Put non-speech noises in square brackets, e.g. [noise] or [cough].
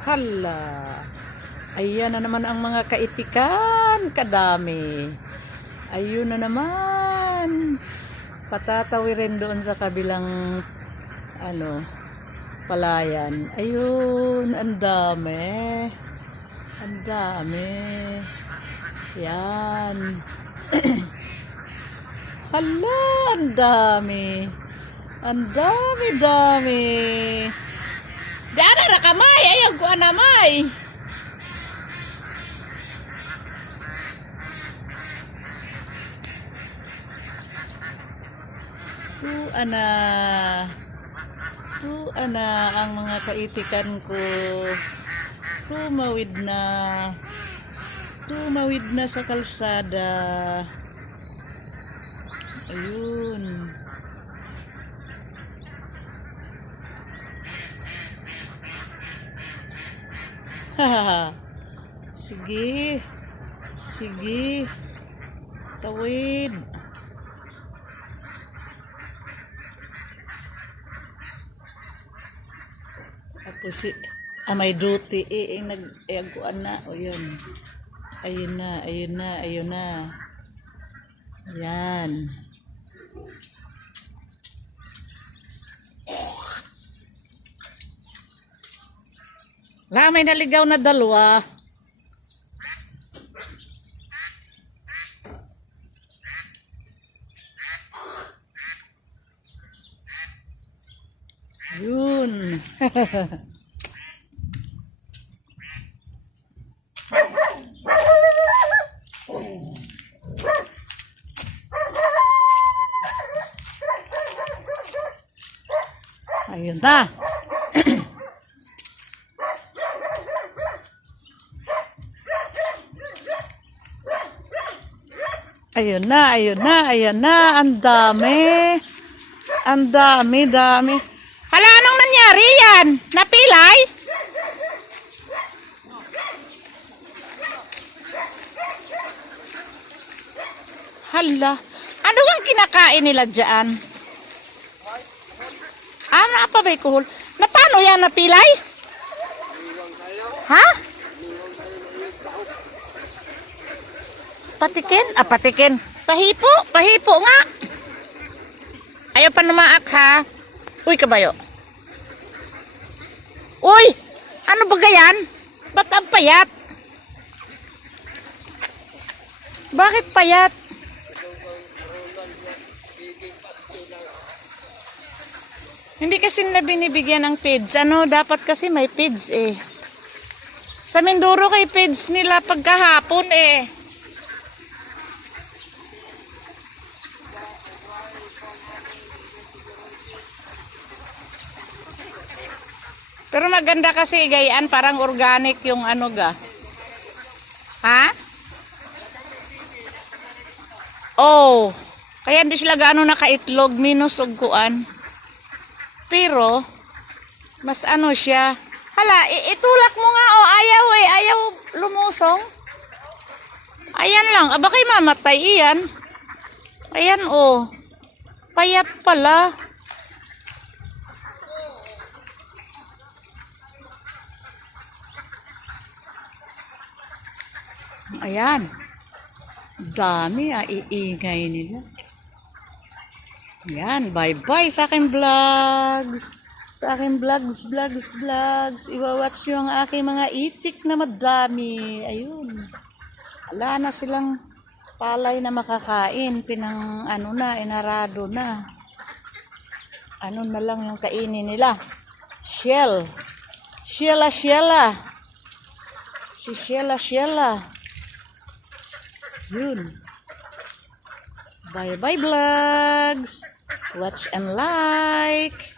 Hala. Ayan na naman ang mga kaitikan. Kadami. Ayun na naman. Patatawirin doon sa kabilang ano, palayan. Ayun, ang dami. Ang dami. Yan. [clears throat] Hala, ang dami. Ang dami, dami. Dara ra kamay, ayaw ko anamay. Tu ana. Tu ana ang mga kaitikan ko. Tumawid na. Tumawid na sa kalsada. Ayun. [laughs] Sige. Sige. Tawid. Tapos si ah, may duty eh, eh nag eh, na o yun. Ayun na, ayun na, ayun na. Yan. Na, may naligaw na dalawa. Yun. [laughs] Ayun na. [clears throat] Ayun na, ayun na, ayun na. Ang dami. Ang dami, dami. Hala, anong nangyari yan? Napilay? Hala, ano bang kinakain nila dyan? Ah, na pa ba kuhol? Na paano yan napilay? Ha? Patikin? Ah, patikin. Pahipo, pahipo nga. Ayaw pa numaak ha. Uy, kabayo. Uy! Ano ba gayan? Ba't ang payat? Bakit payat? Hindi kasi nila binibigyan ng peds. Ano, dapat kasi may peds eh. Sa Mindoro kay peds nila pagkahapon eh. Pero maganda kasi gayaan, parang organic yung ano ga. Ha? Oh, kaya hindi sila gaano nakaitlog, minus og kuan. Pero, mas ano siya. Hala, itulak mo nga, oh, ayaw eh, ayaw lumusong. Ayan lang, aba kay mamatay iyan. Ayan oh, payat pala. Ayan. Dami, ah, iingay nila. Yan, bye-bye sa aking vlogs. Sa aking vlogs, vlogs, vlogs. Iwawatch nyo ang aking mga itik na madami. Ayun. Wala na silang palay na makakain. Pinang, ano na, inarado na. Ano na lang yung kainin nila. Shell. Shella, shella. Si Shella, shella. Yun. Bye-bye vlogs. Watch and like.